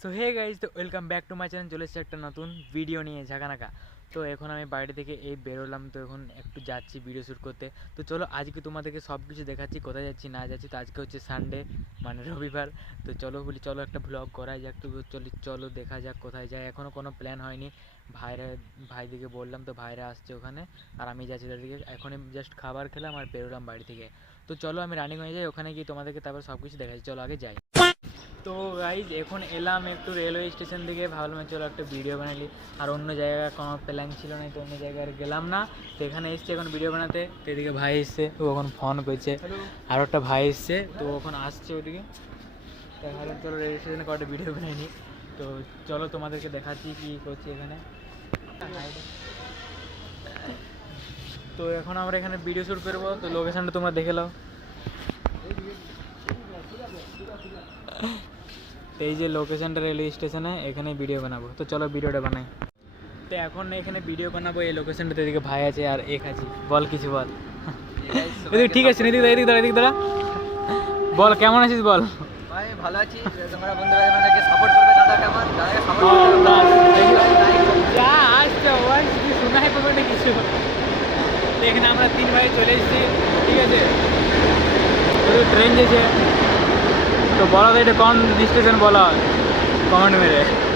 So hey guys তো welcome back to my channel চলে এসেছে একটা নতুন ভিডিও নিয়ে, ঝাঁকানাকা। তো এখন আমি বাড়ি থেকে এই বেরোলাম, তো এখন একটু যাচ্ছি ভিডিও শ্যুট করতে। তো চলো, আজকে তোমাদেরকে সব কিছু দেখাচ্ছি, কোথায় যাচ্ছি, না যাচ্ছি। তো আজকে হচ্ছে সানডে মানে রবিবার। তো চলো বলি, চলো একটা ব্লগ করা যাক, তো চলি, চলো দেখা যাক কোথায় যায় এখনও কোনো প্ল্যান হয়নি। ভাইরা, ভাইদিকে বললাম, তো ভাইরা আসছে ওখানে, আর আমি যাচ্ছি তাদেরকে এখনই জাস্ট খাবার খেলাম আর বেরোলাম বাড়ি থেকে। তো চলো, আমি রানিং হয়ে যাই, ওখানে গিয়ে তোমাদেরকে তারপর সব কিছু দেখাচ্ছি। চলো, আগে যাই। তো গাইজ এখন এলাম একটু রেলওয়ে স্টেশন থেকে ভাবলাম চলো একটা ভিডিও বানালি আর অন্য জায়গায় কোনো প্ল্যান ছিল না তো অন্য জায়গায় আর গেলাম না। তো এখানে এসছে এখন ভিডিও বানাতে। তো এদিকে ভাই এসছে ও এখন ফোন করছে। আর একটা ভাই এসছে তো ওখানে আসছে ওদিকে। তো ভাবলাম চলো রেল স্টেশনে কটা ভিডিও বানাইনি তো চলো তোমাদেরকে দেখাচ্ছি কি করছি এখানে। তো এখন আমরা এখানে ভিডিও শ্যুট করব। তো লোকেশনটা তোমরা দেখে নাও। এই যে লোকেশনটা রেলওয়ে স্টেশনে এখানে ভিডিও বানাবো। তো চলো ভিডিওটা বানাই। তো এখন এখানে ভিডিও বানাবো এই লোকেশনটাতে এদিকে ভাই আছে আর এক আছে। বল কিছু বল। এদিকে ঠিক আছে এদিকে এদিকে দাঁড়া, এদিকে দাঁড়া। বল কেমন আছিস বল? ভাই ভালো আছি। তোমরা বন্ধুরা আমাদেরকে সাপোর্ট করবে দাদাকে সাপোর্ট করবে? যে- আসছে ওয়াই কিছু শোনাই পাবে না কিছু? তো এখানে আমরা তিন ভাই চলে এসেছি ঠিক আছে? ট্রেন যেছে। তো বলো তো এটা কোন স্টেশন বলো? কমেন্ট মেরে।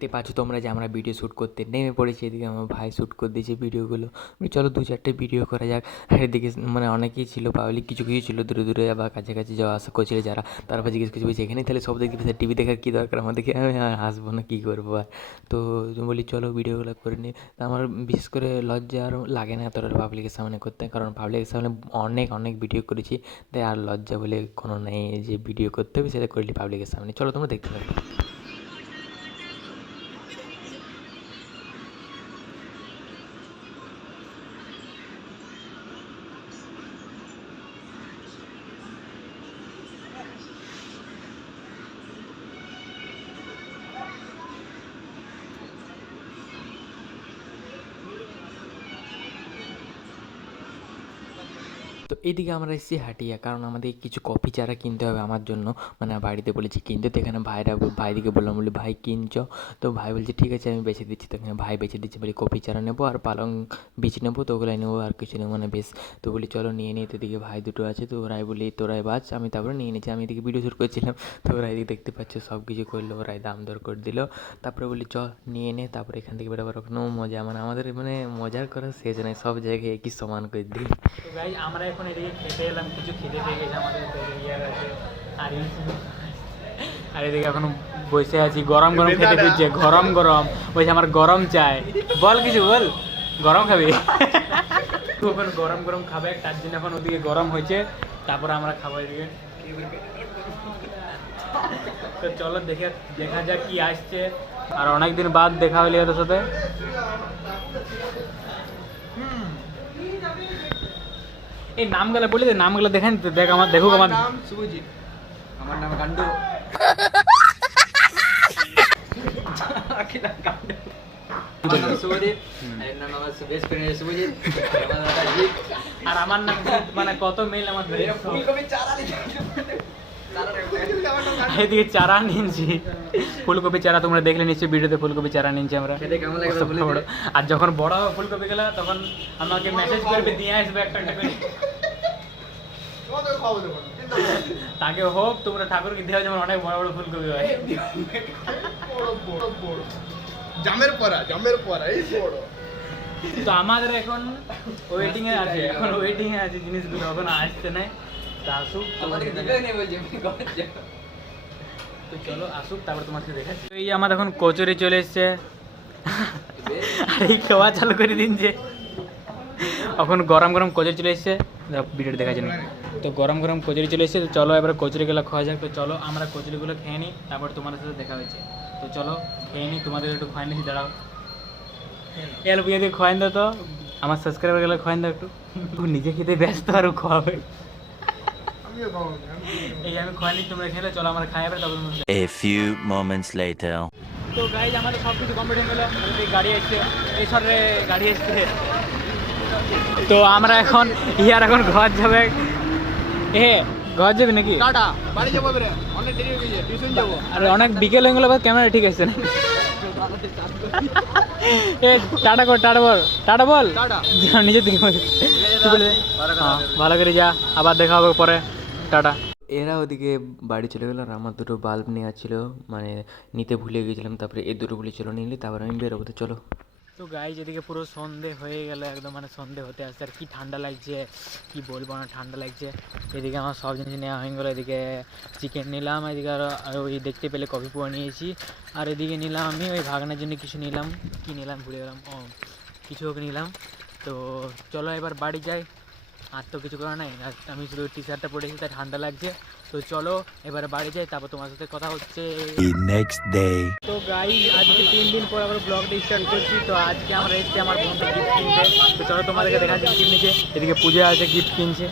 দেখতে পাচ্ছ তোমরা যে আমরা ভিডিও শ্যুট করতে নেমে পড়েছি। এদিকে আমার ভাই শ্যুট করে দিয়েছে ভিডিওগুলো চলো দু চারটে ভিডিও করা যাক। আর এদিকে মানে অনেকেই ছিল পাবলিক কিছু কিছু ছিল দূরে দূরে আবার কাছাকাছি যাওয়া আসা করছিল যারা। তারপর জিজ্ঞেস করছি বলছি এখানেই তাহলে সব দেখতে পেয়েছে। টিভি দেখার কী দরকার আমাদেরকে? আমি আর হাসবো না, কী করব আর? তো বলি, চলো ভিডিওগুলো করে নিই আমার বিশেষ করে লজ্জা আর লাগে না এতটা পাবলিকের সামনে করতে। কারণ পাবলিকের সামনে অনেক অনেক ভিডিও করেছি। তাই আর লজ্জা বলে কোনো নেই যে ভিডিও করতে হবে, সেটা করলি পাবলিকের সামনে। চলো তোমরা দেখতে পাবে তো এইদিকে আমরা এসেছি হাটিয়া, কারণ আমাদের কিছু কফি চারা কিনতে হবে আমার জন্য। মানে বাড়িতে বলেছি কিনতে, তো এখানে ভাইরা ভাইদিকে বললাম, বলি, ভাই, কিনছ? তো ভাই বলছে, ঠিক আছে, আমি বেছে দিচ্ছি। তো এখানে ভাই বেছে দিচ্ছে, বলি, কফি চারা নেব আর পালং বীজ নেব, তো ওগুলাই নেব আর কিছু নেব মানে বেশ। তো বলি, চলো, নিয়ে নিই তো এদিকে ভাই দুটো আছে, তো ওরাই বলি, তোরাই বাজ আমি তারপরে নিয়ে নিয়েছি আমি এদিকে ভিডিও শ্যুট করছিলাম, তো ওরা এদিকে দেখতে পাচ্ছ সব কিছু করল, ওরাই দাম দর করে দিল। তারপরে বলি চ নিয়ে নে। তারপরে এখান থেকে বেরোবার কোনো মজা মানে আমাদের মানে মজার করার শেষ নাই, সব জায়গায় একই সমান করে দিই। আমরা এখন এদিকে খেতে এলাম কিছু খেতে পেয়ে গেছে আমাদের ইয়ার আছে আর আর এদিকে এখন বসে আছি গরম গরম খেতে দিচ্ছে গরম গরম। বলছে আমার গরম চাই। বল কিছু বল। গরম খাবি? তো এখন গরম গরম খাবে তার জন্য এখন ওদিকে গরম হয়েছে। তারপর আমরা খাব এদিকে। তো চলো দেখে দেখা যাক কি আসছে। আর অনেকদিন বাদ দেখা হইলে ওদের সাথে। এই নামগুলো বলি দে নামগুলো দেখেন দেখ আমার দেখুক আমার নাম শুভজিৎ। আমার নাম গান্ডু। আর আমার নাম মানে কত মেল আমার ধরে ফুলকপি চারা লিখে চারা এদিকে চারা নিয়েছি। ফুলকপি চারা তোমরা দেখলে নিশ্চয়ই ভিডিওতে ফুলকপি চারা নিয়েছি আমরা। আর যখন বড় হবে ফুলকপি গেলে তখন আমাকে মেসেজ করবে দিয়ে আসবে একটা একটা করে। তাকে হোক তোমরা ঠাকুরকে দেওয়া যেমন অনেক বড় বড় ফুলকপি হয়। জামের পরা জামের পরা এই বড়। তো আমাদের এখন ওয়েটিং এ আছে এখন ওয়েটিং এ আছে জিনিসগুলো এখন আসতে নাই। তা আসুক তোমাদেরকে দিবেও নেই বলছি। তো চলো আসুক, তারপর তোমাকে দেখাচ্ছি। এই আমার এখন কচুরি চলে এসছে। এই খাওয়া চালু করে দিন যে। এখন গরম গরম কচুরি চলে এসছে। ভিডিওটা দেখা যায়নি তো গরম গরম কচুরি চলে এসছে চলো এবার কচুরিগুলো খাওয়া যাক। তো চলো আমরা কচুরিগুলো খেয়ে নিই, তারপর তোমাদের সাথে দেখা হয়েছে। তো চলো খেয়ে নিই, তোমাদের একটু খাওয়াই নিচ্ছি দাঁড়াও। এল বুঝে দিয়ে খোয়াইন দাও তো। আমার সাবস্ক্রাইবার গেলে খোয়াইন দাও একটু। নিজে খেতে ব্যস্ত আর খাওয়াবে। এই আমি খোয়াইনি তোমরা খেলে চলো আমরা খাই এবার তারপর A few moments later. তো গাইজ আমাদের সব কিছু কমপ্লিট হয়ে গেলো। এই গাড়ি এসছে। এই সরে গাড়ি এসছে। তো আমরা এখন ইয়ার এখন ঘর যাবে। এ ঘর যাবি নাকি? টাটা বাড়ি যাব এবারে। অনেক দেরি হয়ে গেছে টিউশন যাব। আরে অনেক বিকেল হয়ে গেল এবার ক্যামেরা ঠিক আছে না? এ টাটা কর টাটা বল টাটা বল। টাটা। নিজের দিকে হ্যাঁ, ভালো করে যা আবার দেখা হবে পরে। টাটা। এরা ওদিকে বাড়ি চলে গেলো আর আমার দুটো বাল্ব নেওয়া ছিল মানে নিতে ভুলে গিয়েছিলাম তারপরে এই দুটো বলি চলো নিলি তারপরে আমি বেরোবো তো চলো। তো গাই যেদিকে পুরো সন্ধে হয়ে গেল একদম মানে সন্ধে হতে আসতে আর কি ঠান্ডা লাগছে কি বলব না ঠান্ডা লাগছে। এদিকে আমার সব জিনিস নেওয়া হয়ে গেলো এদিকে চিকেন নিলাম এদিকে আরও ওই দেখতে পেলে কফি পোয়া নিয়েছি আর এদিকে নিলাম আমি ওই ভাগনার জন্য কিছু নিলাম কি নিলাম ভুলে গেলাম ও কিছু ওকে নিলাম তো চলো এবার বাড়ি যাই। আর তো কিছু করার নাই। আমি শুধু টি শার্টটা পরেছি তাই ঠান্ডা লাগছে। তো চলো এবারে বাড়ি যাই তারপর তোমার সাথে কথা হচ্ছে। Next day. তো গাই আজকে তিন দিন পর আবার ব্লগটা স্টার্ট করছি তো আজকে আমরা এসেছি আমার বন্ধু গিফট কিনতে। তো চলো তোমাদেরকে দেখাচ্ছি গিফট নিচে এদিকে পূজা আছে গিফট কিনছে।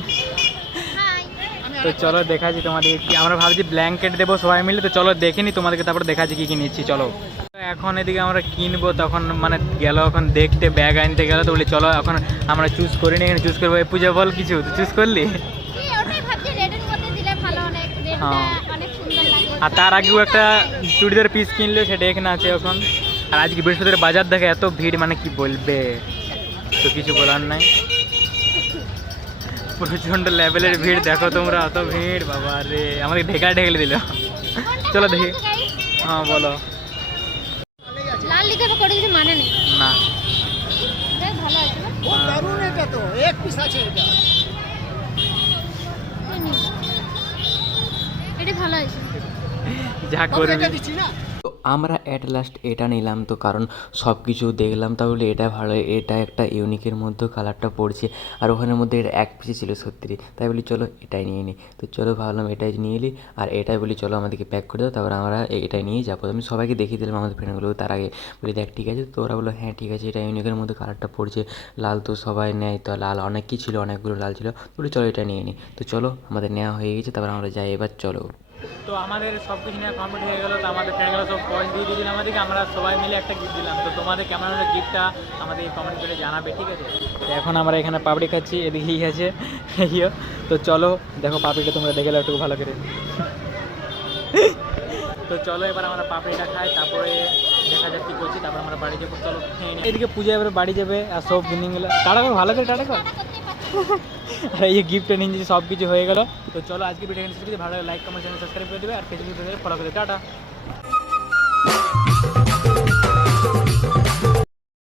তো চলো দেখাচ্ছি তোমাদের কি আমরা ভাবছি ব্ল্যাঙ্কেট দেবো সবাই মিলে তো চলো দেখে নি তোমাদেরকে তারপর দেখাচ্ছি কি কি নিচ্ছি চলো। এখন এদিকে আমরা কিনবো তখন মানে গেল এখন দেখতে ব্যাগ আনতে গেল তো বলি চলো এখন আমরা চুজ করিনি এখানে চুজ করব। এই পূজা বল কিছু তুই চুজ করলি? হ্যাঁ। আর তার আগেও একটা চুড়িদার পিস কিনলো সেটা এখানে আছে এখন। আর আজকে বৃহস্পতিবার বাজার দেখে এত ভিড় মানে কি বলবে? তো কিছু বলার নাই। প্রচণ্ড লেভেলের ভিড় দেখো তোমরা অত ভিড় বাবা রে আমাকে ঢেকা ঢেকে দিল। চলো দেখি। হ্যাঁ বলো। মানে নেই। না। ভালো আছে না? ও দারুণ এটা তো এক পিস আছে এটা। এটা ভালো আছে। যা করে দিচ্ছি না? আমরা অ্যাট লাস্ট এটা নিলাম তো, কারণ সব কিছু দেখলাম তাহলে এটা ভালো, এটা একটা ইউনিকের মধ্যে কালারটা পড়ছে। আর ওখানের মধ্যে এটা এক পিসে ছিল সত্যি। তাই বলি চলো এটাই নিয়ে নিই তো চলো ভাবলাম এটাই নিয়ে নিই আর এটাই বলি চলো আমাদেরকে প্যাক করে দাও, তারপর আমরা এটাই নিয়ে যাব। আমি সবাইকে দেখিয়ে দিলাম আমাদের ফ্রেন্ডগুলো তার আগে। বলি দেখ, ঠিক আছে? তো ওরা বলো হ্যাঁ ঠিক আছে, এটা ইউনিকের মধ্যে কালারটা পড়ছে। লাল তো সবাই নেয় তো, লাল অনেক কি ছিল? অনেকগুলো লাল ছিল। বলি চলো এটা নিয়ে নিই তো চলো, আমাদের নেওয়া হয়ে গেছে, তারপর আমরা যাই। এবার চলো। তো আমাদের সব কিছু নিয়ে কমপ্লিট হয়ে গেলো, তো আমাদের ফ্রেন্ডগুলো সব পয়েন্ট দিয়ে দিয়েছিল আমাদেরকে, আমরা সবাই মিলে একটা গিফট দিলাম। তো তোমাদের কেমন হলো গিফটটা আমাদের কমেন্ট করে জানাবে, ঠিক আছে? তো এখন আমরা এখানে পাপড়ি খাচ্ছি, এদিকেই আছে। ইয়ে তো চলো, দেখো পাপড়িটা তোমরা দেখে একটু ভালো করে। তো চলো, এবার আমরা পাপড়িটা খাই, তারপরে দেখা যাক কী করছি, তারপর আমরা বাড়ি যাব। চলো এদিকে পূজা এবার বাড়ি যাবে, আর সব কিনে গেলো টাটা কর, ভালো করে, টাটা কর। আর এই গিফটটা নিয়ে নিয়েছি সব কিছু হয়ে গেল তো চলো আজকে ভিডিও এখানে শেষ করছি। ভালো লাইক কমেন্ট চ্যানেল সাবস্ক্রাইব করে দেবে আর ফেসবুক